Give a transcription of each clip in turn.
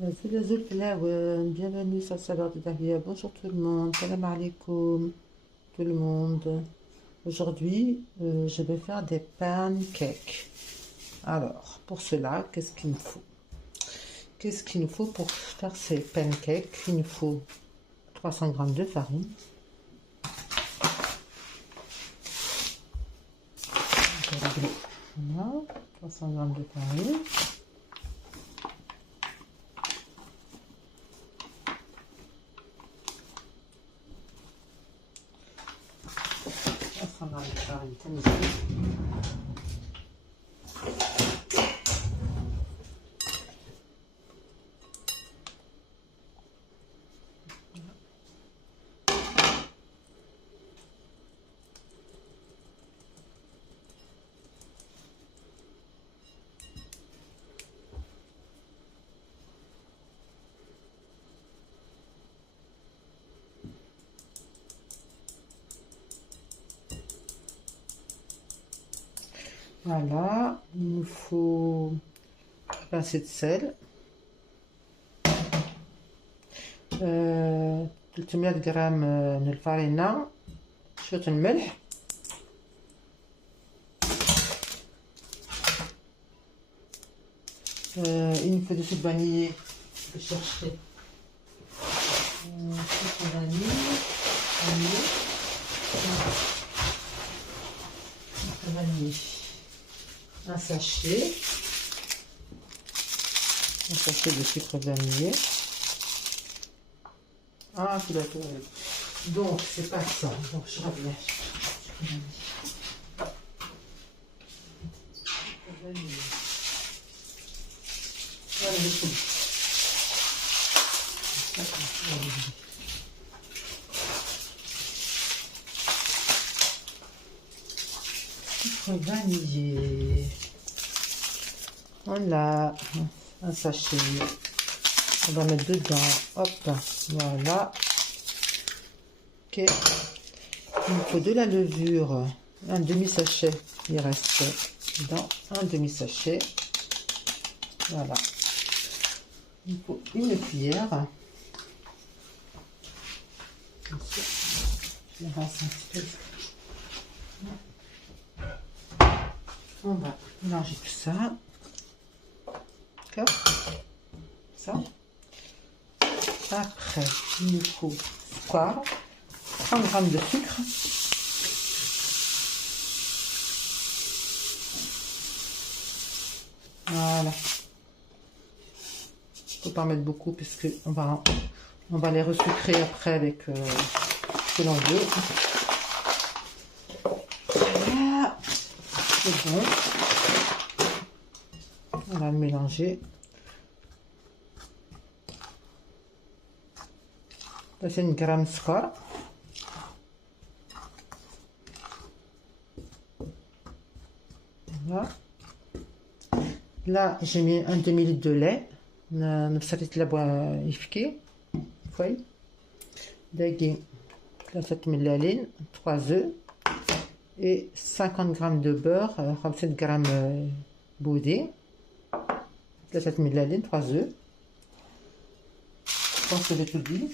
Bienvenue sur le salon de Dahlia. Bonjour tout le monde, salam alaikum tout le monde. Aujourd'hui, je vais faire des pancakes. Alors, pour cela, qu'est-ce qu'il me faut? Qu'est-ce qu'il nous faut pour faire ces pancakes? Il nous faut 300 g de farine. Voilà, 300 g de farine. Voilà, il nous faut une pincée de sel, 300 جرام من الفارينة، شوية الملح، il nous faut du sucre vanillé, je vais chercher sucre vanillé, un sachet de sucre vanillé. Ah, tu l'as trouvé. Donc, c'est pas ça. Donc, je reviens. Voilà, le tout. Sucre vanillé. Voilà, un sachet. On va mettre dedans. Hop, voilà. Ok. Il me faut de la levure. Un demi-sachet. Il reste dans un demi-sachet. Voilà. Il me faut une cuillère. Je rince un petit peu. On va mélanger tout ça. D'accord. Ça. Après, il nous faut 30 g de sucre. Voilà. Il ne faut pas en mettre beaucoup puisque on va les resucrer après avec ce que l'on veut. Voilà. C'est bon. On va le mélanger. C'est une gramme de sucre. Voilà. Là, j'ai mis un demi-litre de lait. نفس اللي يفكي كويس. دقيق 3 ملالين 3 œufs et 50 g de beurre 50 g بودي 3 ملالين 3 œufs. Je pense que j'ai tout dit.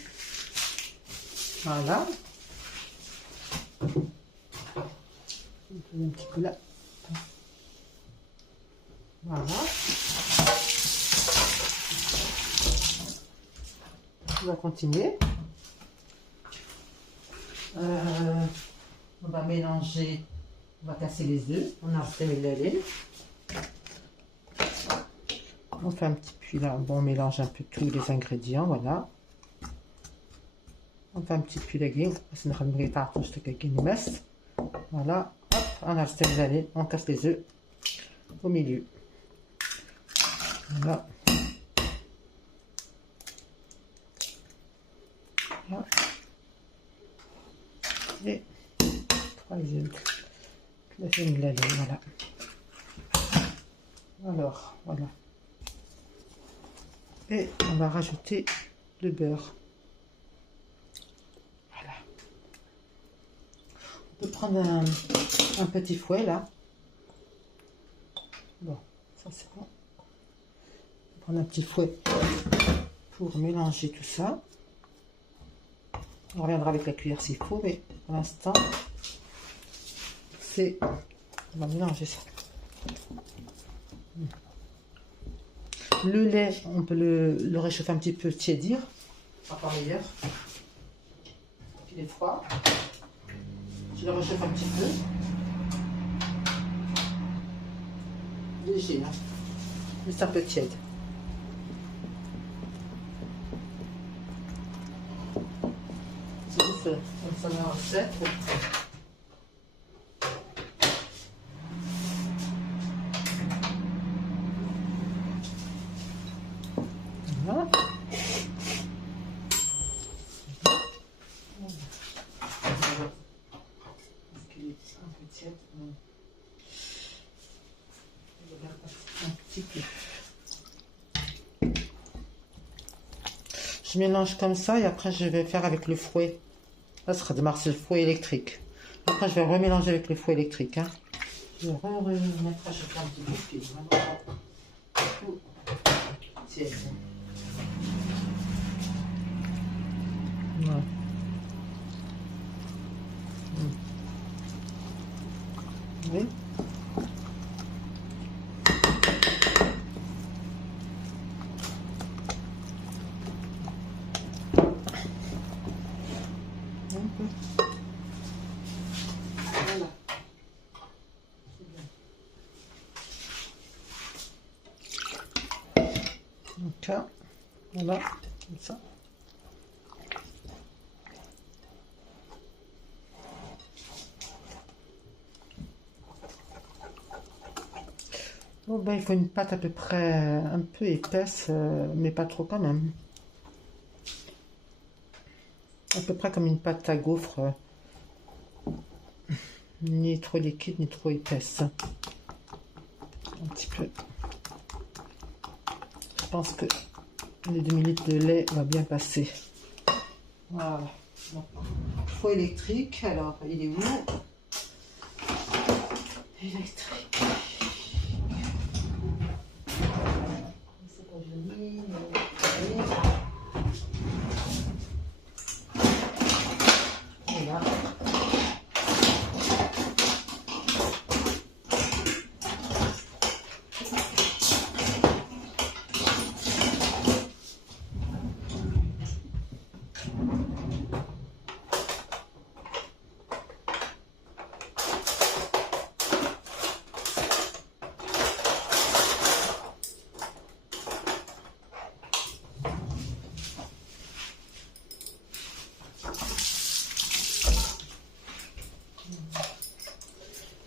Voilà. Un petit peu là. Voilà. On va continuer. On va mélanger. On va casser les œufs. On a fait les laines. On fait un petit puits là. Bon, on mélange un peu tous les ingrédients. Voilà. On fait un petit puits de guin. Voilà. Hop, on a resté les laines. On casse les œufs au milieu. Voilà. Voilà. Et 3 œufs. Voilà. Alors, voilà. Et on va rajouter le beurre. Voilà. On peut prendre un petit fouet là. Bon, ça c'est bon. On va prendre un petit fouet pour mélanger tout ça. On reviendra avec la cuillère s'il faut, mais pour l'instant, c'est... On va mélanger ça. Le lait, on peut le réchauffer un petit peu, tiédir. Encore meilleur. Il est froid. Je le réchauffe un petit peu. Léger, hein. Juste un peu tiède. C'est juste comme ça dans la recette. Voilà. Parce qu'il est un peu tiède. Un petit peu. Je mélange comme ça et après je vais faire avec le fouet. Là, ce sera démarrer le fouet électrique. Après, je vais remélanger avec le fouet électrique. Hein. Je vais remettre à chaque un petit peu de pied. Tout tiède. Voilà. Oui. Voilà. Donc là, voilà, comme ça. Bon ben il faut une pâte à peu près un peu épaisse, mais pas trop quand même. À peu près comme une pâte à gaufre, ni trop liquide ni trop épaisse. Un petit peu. Je pense que les 2 ml de lait va bien passer. Voilà. Donc, fouet électrique, alors il est où? Électrique. C'est pas joli, mais... Voilà.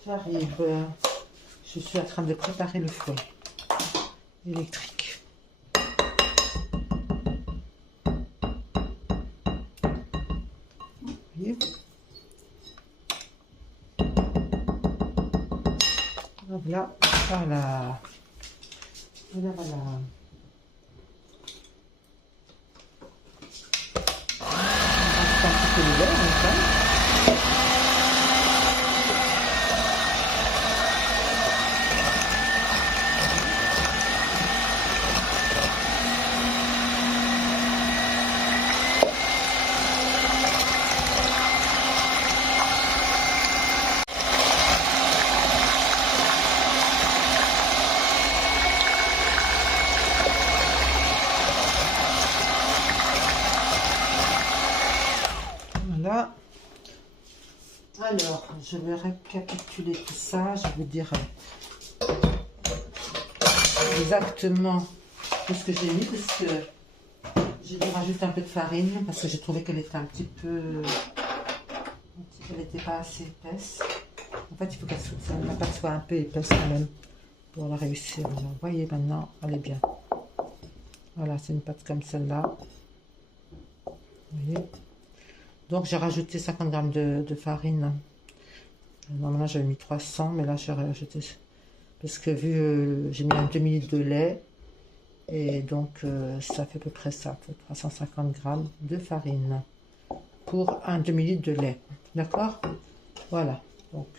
J'arrive, je suis en train de préparer le fouet électrique. Vous voyez? Voilà, voilà, voilà, voilà. On va un petit peu de lait, comme ça. Voilà. Alors, je vais récapituler tout ça. Je vais vous dire exactement tout ce que j'ai mis, parce que j'ai dû rajouter un peu de farine, parce que j'ai trouvé qu'elle était un petit peu... Elle n'était pas assez épaisse. En fait, il faut que la pâte soit un peu épaisse quand même pour la réussir. Vous voyez maintenant, elle est bien. Voilà, c'est une pâte comme celle-là. Vous voyez. Donc j'ai rajouté 50 g de farine. Normalement j'avais mis 300, mais là j'ai rajouté parce que vu j'ai mis un demi litre de lait et donc ça fait à peu près ça, 350 g de farine pour un demi litre de lait. D'accord? Voilà. Donc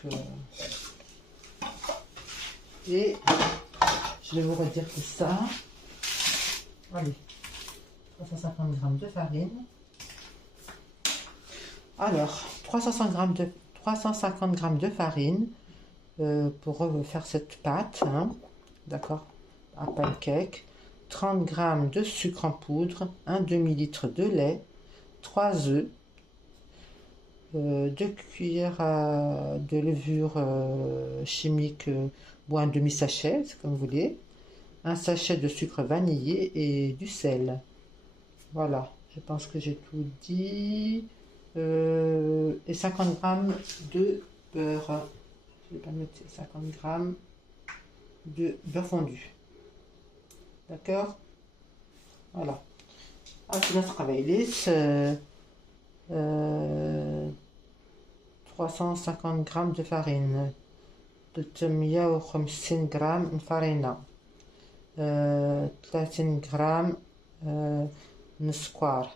et je vais vous redire tout ça. Allez. 350 g de farine. Alors, 350 g de farine pour faire cette pâte, hein, d'accord, un pancake. 30 g de sucre en poudre, un demi-litre de lait, 3 œufs, 2 cuillères de levure chimique ou un demi-sachet, c'est comme vous voulez, un sachet de sucre vanillé et du sel. Voilà, je pense que j'ai tout dit. Et 50 g de beurre. Je vais pas noter, 50 g de beurre fondu. D'accord? Voilà. عندنا قبيليس 350 g de farine, 350 g farine, 30 g من السكر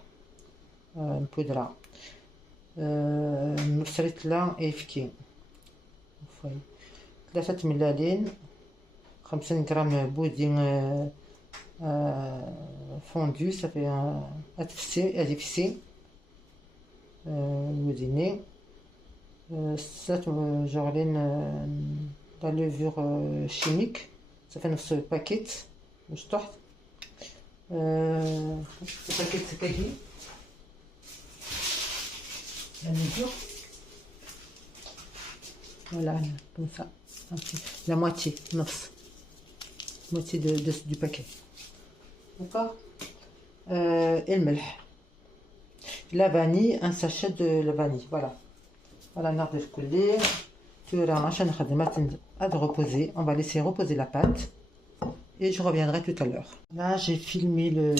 البودرة، نص ريتلة يفكي، 3 ملالين، 50 g بودين fondu, ça fait à diffuser الوديني، 7 جرعين la levure chimique, ça fait نص باكيت مش تحت. Le paquet de cacao, la mesure, voilà, comme ça, la moitié, moitié du paquet, d'accord. Et le melh, la vanille, un sachet de la vanille, voilà, nard de couler, tu auras un chaîne à reposer, on va laisser reposer la pâte. Et je reviendrai tout à l'heure. Là, j'ai filmé le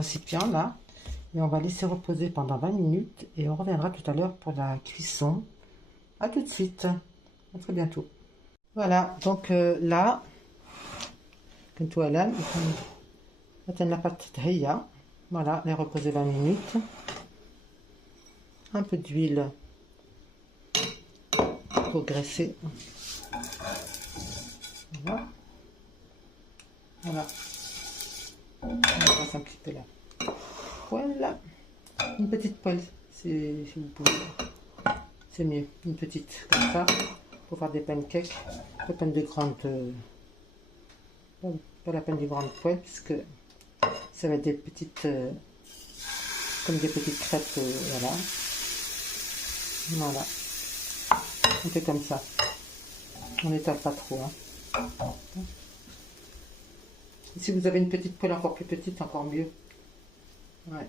récipient, là. Et on va laisser reposer pendant 20 minutes. Et on reviendra tout à l'heure pour la cuisson. A tout de suite. À très bientôt. Voilà, donc là, comme toi là, la pâte tahia. Voilà, les reposer 20 minutes. Un peu d'huile pour graisser. Voilà. Voilà, on passe un petit peu là. Voilà, une petite poêle, si vous pouvez, c'est mieux, une petite comme ça, pour faire des pancakes. Pas la peine de grande, pas la peine de grande poêle, puisque ça va être des petites, comme des petites crêpes, voilà. Voilà, on fait comme ça, on n'étale pas trop, hein. Si vous avez une petite poêle encore plus petite, encore mieux. Ouais.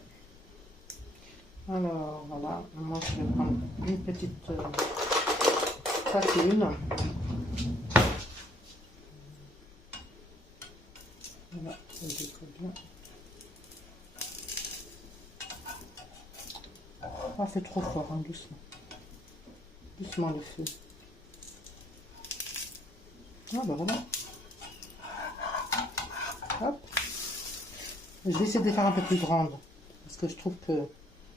Alors voilà, moi je vais prendre une petite farine. Voilà, ça décolle bien. Ah, c'est trop fort, hein, doucement. Doucement le feu. Ah bah voilà. Hop. Je vais essayer de les faire un peu plus grandes, parce que je trouve que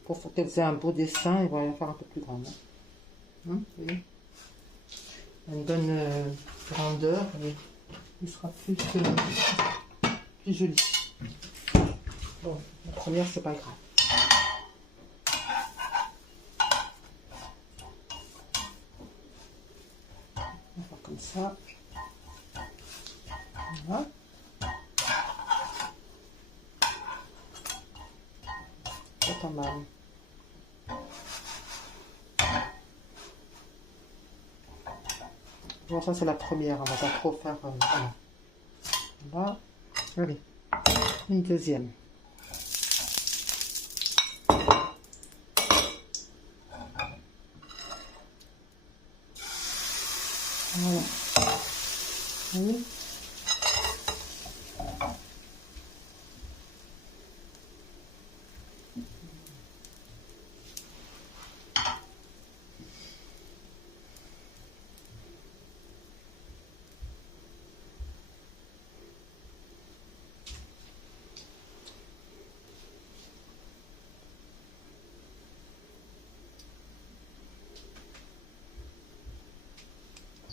pour qu'elles aient un beau dessin, il va les faire un peu plus grandes. Vous voyez, une bonne grandeur, et il sera plus joli. Bon, la première, c'est pas grave. On va faire comme ça. Voilà. Pas mal. Bon, ça c'est la première, on va pas trop faire. Voilà. Allez, une deuxième. Voilà. Vous voyez ?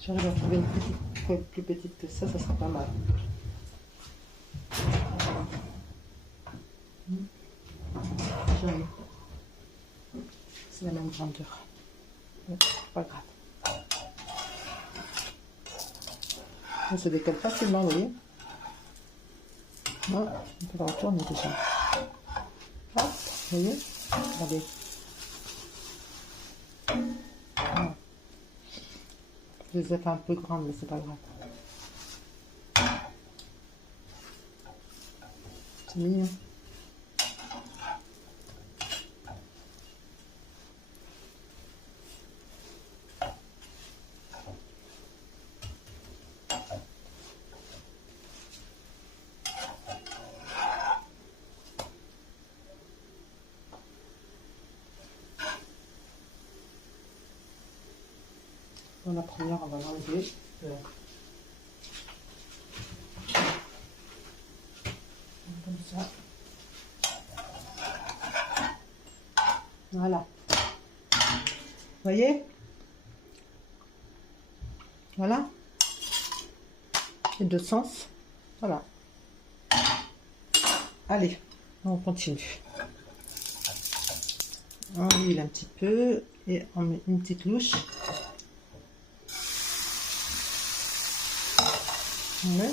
J'arrive à trouver une petite poêle plus petite que ça sera pas mal. jaune. C'est la même grandeur. Pas grave. On se décolle facilement, vous voyez. Voilà, on peut la retourner déjà. Hop, vous voyez. Regardez. Voilà. Je les ai fait un peu grandes, mais c'est pas grave. C'est mignon. Dans la première, on va l'enlever. Comme ça. Voilà. Vous voyez? Voilà. Les deux sens. Voilà. Allez, on continue. On huile un petit peu et on met une petite louche. Ouais.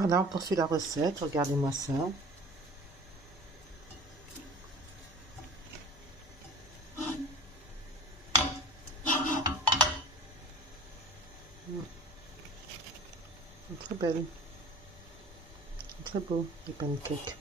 Voilà, on poursuit la recette. Regardez-moi ça. Très belle. Très beau, les pancakes.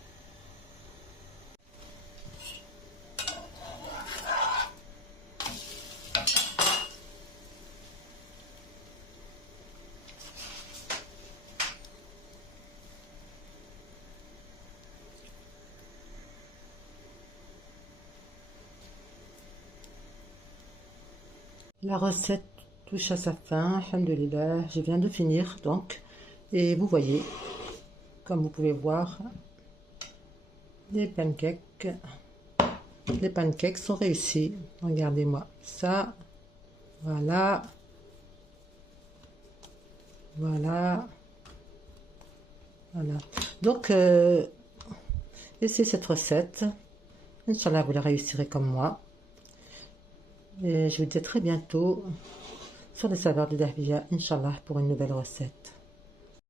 La recette touche à sa fin, alhamdoulilah, je viens de finir donc, et vous voyez, comme vous pouvez voir, les pancakes sont réussis. Regardez-moi ça, voilà, voilà, voilà. Donc, essayez cette recette, Inch'Allah vous la réussirez comme moi. Et je vous dis à très bientôt sur les saveurs de Dahbiya, Inch'Allah, pour une nouvelle recette.